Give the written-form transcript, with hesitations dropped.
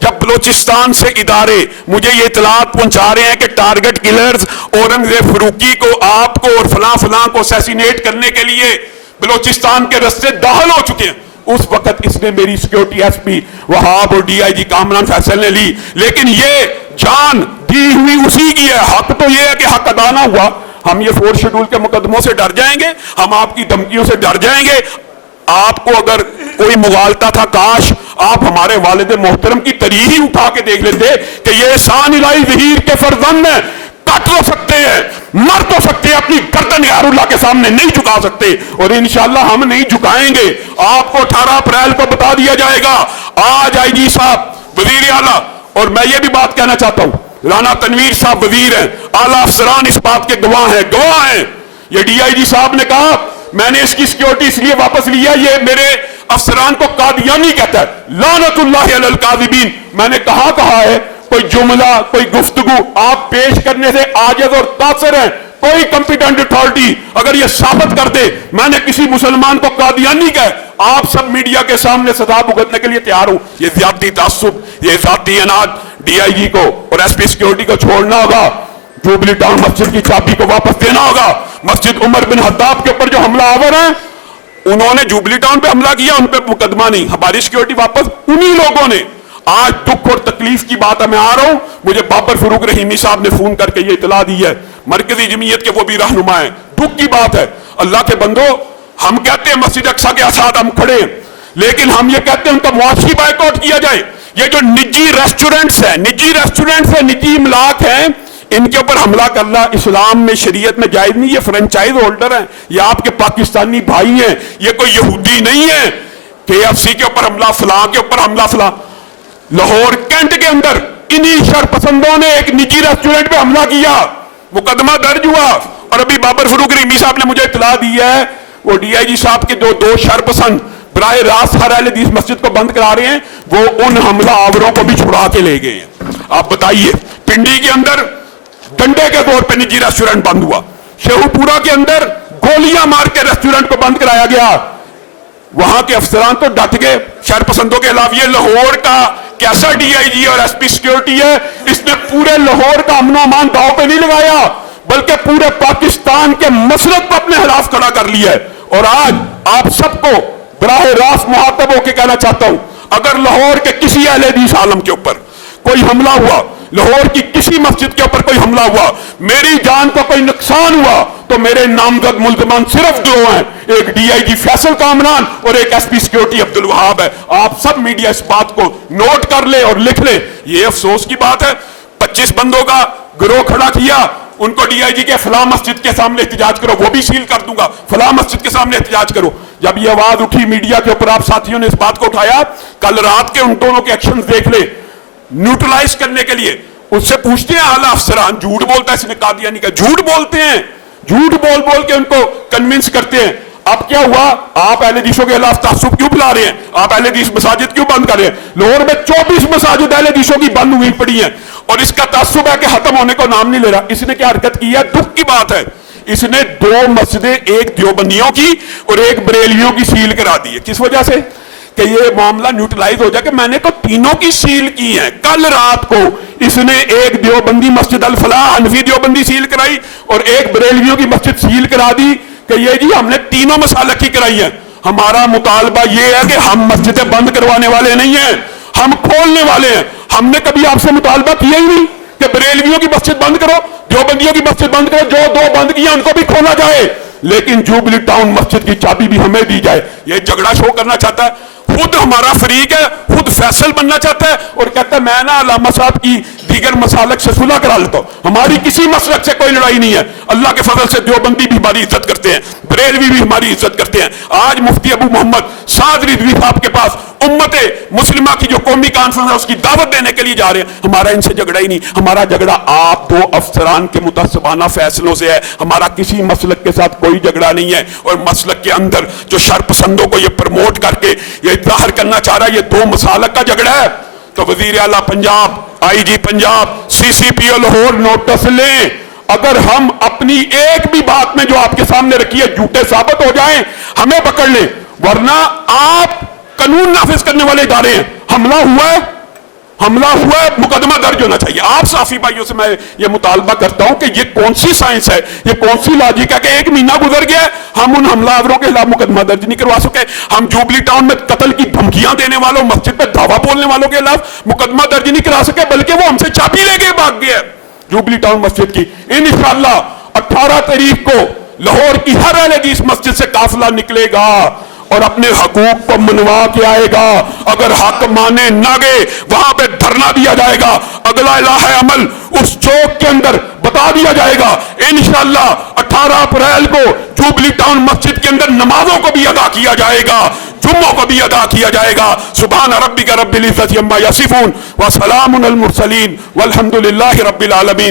جب بلوچستان سے ادارے مجھے یہ اطلاعات پہنچا رہے ہیں کہ ٹارگٹ کلرز اورنگزیب فروکی کو، آپ کو اور فلاں فلاں کو اسیسینیٹ کرنے کے لیے بلوچستان کے رستے داخل ہو چکے ہیں، اس وقت اس نے میری سیکیورٹی ایس پی وہاب اور ڈی آئی جی کامران فیصل نے لی، لیکن یہ جان دی ہوئی اسی کی ہے۔ حق تو یہ ہے کہ حق ادا نہ ہوا، ہم یہ 4 شیڈول کے مقدموں سے ڈر جائیں گے، ہم آپ کی دھمکیوں سے ڈر جائیں گے؟ آپ کو اگر کوئی مغالطہ تھا، کاش آپ ہمارے والد محترم کی تریح ہی اٹھا کے دیکھ لیتے کہ یہ احسان الہی ظہیر کے فرزند ہیں، کٹ تو سکتے ہیں، مر تو سکتے ہیں، اپنی گردن غیر اللہ کے سامنے نہیں جھکا سکتے، اور انشاءاللہ ہم نہیں جھکائیں گے۔ آپ کو 18 اپریل کو بتا دیا جائے گا۔ آج آئی جی صاحب، وزیر اعلیٰ، اور میں یہ بھی بات کہنا چاہتا ہوں، رانا تنویر صاحب وزیر ہیں، اعلیٰ افسران اس بات کے گواہ ہیں۔ یہ ڈی آئی جی صاحب نے کہا میں نے اس کی سیکیورٹی اس لیے واپس لیا، یہ میرے افسران کو قادیانی کہتا ہے، لعنت اللہ علی الکاذبین۔ میں نے کہا ہے کوئی جملہ، کوئی گفتگو آپ پیش کرنے سے عاجز اور قاصر ہیں، کوئی کمپیٹنٹ اتھارٹی اگر یہ ثابت کر دے میں نے کسی مسلمان کو قادیانی کہا، آپ سب میڈیا کے سامنے سزا بھگتنے کے لیے تیار ہو۔ یہ ذاتی تعصب، یہ ذاتی اناد ڈی آئی جی کو اور ایس پی سیکیورٹی کو چھوڑنا ہوگا۔ جوبلی ٹاؤن مسجد کی چابی کو واپس دینا ہوگا۔ مسجد عمر بن خطاب کے اوپر جو حملہ آور ہیں، انہوں نے جوبلی ٹاؤن پہ حملہ کیا، ان پہ مقدمہ نہیں، ہماری سیکیورٹی واپس انہی لوگوں نے۔ آج دکھ اور تکلیف کی بات ہے، میں آ رہا ہوں، مجھے بابر فروغ رحیمی صاحب نے فون کر کے یہ اطلاع دی ہے، مرکزی جمعیت کے وہ بھی رہنما ہیں۔ دکھ کی بات ہے، اللہ کے بندو، ہم کہتے ہیں مسجد اقصیٰ کے ساتھ ہم کھڑے ہیں، لیکن ہم یہ کہتے ہیں ان کا معاشی بائیکاٹ کیا جائے۔ یہ جو نجی ریسٹورنٹس ہیں، نجی املاک ہیں، ان کے اوپر حملہ کرنا اسلام میں، شریعت میں جائز نہیں۔ یہ فرنچائز ہولڈر ہیں، یہ آپ کے پاکستانی بھائی ہیں، یہ کوئی یہودی نہیں ہے۔ KFC کے اوپر حملہ، فلاں کے اوپر حملہ، فلاں۔ لاہور کینٹ کے اندر انہی شرپسندوں نے ایک نجی ریسٹورنٹ پہ حملہ کیا، مقدمہ درج ہوا، اور ابھی بابر فروغ رحیمی صاحب نے مجھے اطلاع دی ہے وہ ڈی آئی جی صاحب کے دو شرپسند براہ راست ہر اہل حدیث مسجد کو بند کرا رہے ہیں، وہ ان حملہ آوروں کو بھی چھڑا کے لے گئے ہیں۔ آپ بتائیے، پنڈی کے اندر ڈنڈے کے طور پہ نجی ریسٹورنٹ بند ہوا، شیخو پورا کے اندر گولیاں مار کے ریسٹورنٹ کو بند کرایا گیا، وہاں کے افسران تو ڈٹ گئے شرپسندوں کے علاوہ۔ یہ لاہور کا کیسا ڈی آئی جی اور ایس پی سیکیورٹی ہے، اس نے پورے لاہور کا امن و امان داؤ پہ نہیں لگایا، بلکہ پورے پاکستان کے مسلک کو اپنے خلاف کھڑا کر لیا ہے۔ اور آج آپ سب کو براہ راست مخاطب ہو کے کہنا چاہتا ہوں، اگر لاہور کے کسی اہل حدیث عالم کے اوپر کوئی حملہ ہوا، لاہور کی کسی مسجد کے اوپر کوئی حملہ ہوا، میری جان کو کوئی نقصان ہوا، تو میرے نامزد ملزمان صرف دو ہیں، ایک ڈی آئی جی فیصل کامران اور ایک ایس پی سیکیورٹی عبد الوہاب ہے۔ آپ سب میڈیا اس بات کو نوٹ کر لے اور لکھ لے۔ یہ افسوس کی بات ہے، 25 بندوں کا گروہ کھڑا کیا، ان کو ڈی آئی جی کے فلاں مسجد کے سامنے احتجاج کرو، وہ بھی سیل کر دوں گا، فلاں مسجد کے سامنے احتجاج کرو۔ جب یہ آواز اٹھی میڈیا کے اوپر، آپ ساتھیوں نے اس بات کو اٹھایا، کل رات کے ان دونوں کے ایکشن دیکھ لے، نیوٹرلائز کرنے کے لیے اس سے پوچھتے ہیں اعلیٰ افسران، جھوٹ بولتا ہے اس نے قادیانی کا، جھوٹ بولتے ہیں، جھوٹ بول کے ان کو کنونس کرتے ہیں۔ اب کیا ہوا؟ آپ اہل حدیثوں کے خلاف تعصب کیوں پلا رہے ہیں؟ آپ اہل حدیث مساجد کیوں بند کر رہے ہیں؟ لاہور میں 24 مساجد اہل حدیثوں کی بند ہوئی پڑی ہیں، اور اس کا تعصب ہے کہ ختم ہونے کو نام نہیں لے رہا۔ اس نے کیا حرکت کی ہے؟ دکھ کی بات ہے، اس نے 2 مسجدیں، ایک دیوبندیوں کی اور ایک بریلویوں کی سیل کرا دی ہے۔ کس وجہ سے؟ کہ یہ معاملہ نیوٹرلائز ہو جائے کہ میں نے تو تینوں کی سیل کی ہیں۔ کل رات کو اس نے ایک دیوبندی مسجد الفلاح حنفی دیوبندی سیل کرائی اور ایک بریلویوں کی مسجد سیل کرا دی کہ یہ جی ہم نے تینوں مسالک کی کرائی ہیں۔ ہمارا مطالبہ یہ ہے کہ ہم مسجدیں بند کروانے والے نہیں ہیں، ہم کھولنے والے ہیں۔ ہم نے کبھی آپ سے مطالبہ کیا ہی نہیں کہ بریلویوں کی مسجد بند کرو، دیوبندیوں کی مسجد بند کرو، جو 2 بند کیا ان کو بھی کھولا جائے، لیکن جوبلی ٹاؤن مسجد کی چابی بھی ہمیں دی جائے۔ یہ جھگڑا شو کرنا چاہتا ہے، خود ہمارا فریق ہے، خود فیصل بننا چاہتا ہے اور کہتا ہے میں نا علامہ صاحب کی دیگر مسالک سے صلح کرا لیتا ہوں۔ ہماری کسی مسلک سے کوئی لڑائی نہیں ہے، اللہ کے فضل سے دیوبندی بھی ہماری عزت کرتے ہیں، بریلوی بھی ہماری عزت کرتے ہیں۔ آج مفتی ابو محمد سعد رضوی صاحب کے پاس امت مسلمہ کی جو قومی کانفرنس ہے اس کی دعوت دینے کے لیے جا رہے ہیں۔ ہمارا ان سے جھگڑا ہی نہیں، ہمارا جھگڑا آپ 2 افسران کے متعصبانہ فیصلوں سے ہے، ہمارا کسی مسلک کے ساتھ کوئی جھگڑا نہیں ہے۔ اور مسلک کے اندر جو شرپسندوں کو یہ پروموٹ کر کے یہ ظاہر کرنا چاہ رہا ہے یہ 2 مسالک کا جھگڑا ہے، تو وزیر اعلیٰ پنجاب، آئی جی پنجاب، سی سی پی او لاہور نوٹس لیں۔ اگر ہم اپنی ایک بھی بات میں جو آپ کے سامنے رکھی ہے جھوٹے ثابت ہو جائیں ہمیں پکڑ لیں، ورنہ آپ قانون نافذ کرنے والے ادارے ہیں۔ حملہ ہوا ہے، حملہ ہوا ہے مقدمہ درج ہونا چاہیے. آپ صحافی بھائیوں سے میں یہ مطالبہ کرتا ہوں کہ یہ کون سی سائنس ہے, یہ کون سی لاجک ہے کہ ایک مہینہ گزر گیا ہے ہم ان حملہ آوروں کے خلاف مقدمہ درج نہیں کروا سکے, ہم جوبلی ٹاؤن میں قتل کی دھمکیاں دینے والوں, مسجد پہ دعویٰ بولنے والوں کے خلاف مقدمہ درج نہیں کرا سکے, بلکہ وہ ہم سے چابی لے کے بھاگ گیا جوبلی ٹاؤن مسجد کی. انشاءاللہ 18 تاریخ کو لاہور کی ہر اہل حدیث مسجد سے قافلہ نکلے گا اور اپنے حقوق کو منوا کے آئے گا. اگر حق مانے نہ گئے وہاں پہ دھرنا دیا جائے گا, اگلا الہ عمل اس چوک کے اندر بتا دیا جائے گا. انشاءاللہ 18 اپریل کو جوبلی ٹاؤن مسجد کے اندر نمازوں کو بھی ادا کیا جائے گا, جمعوں کو بھی ادا کیا جائے گا. سبحان ربک رب العزت عما یصفون وسلام علی المرسلین والحمد للہ رب العالمین.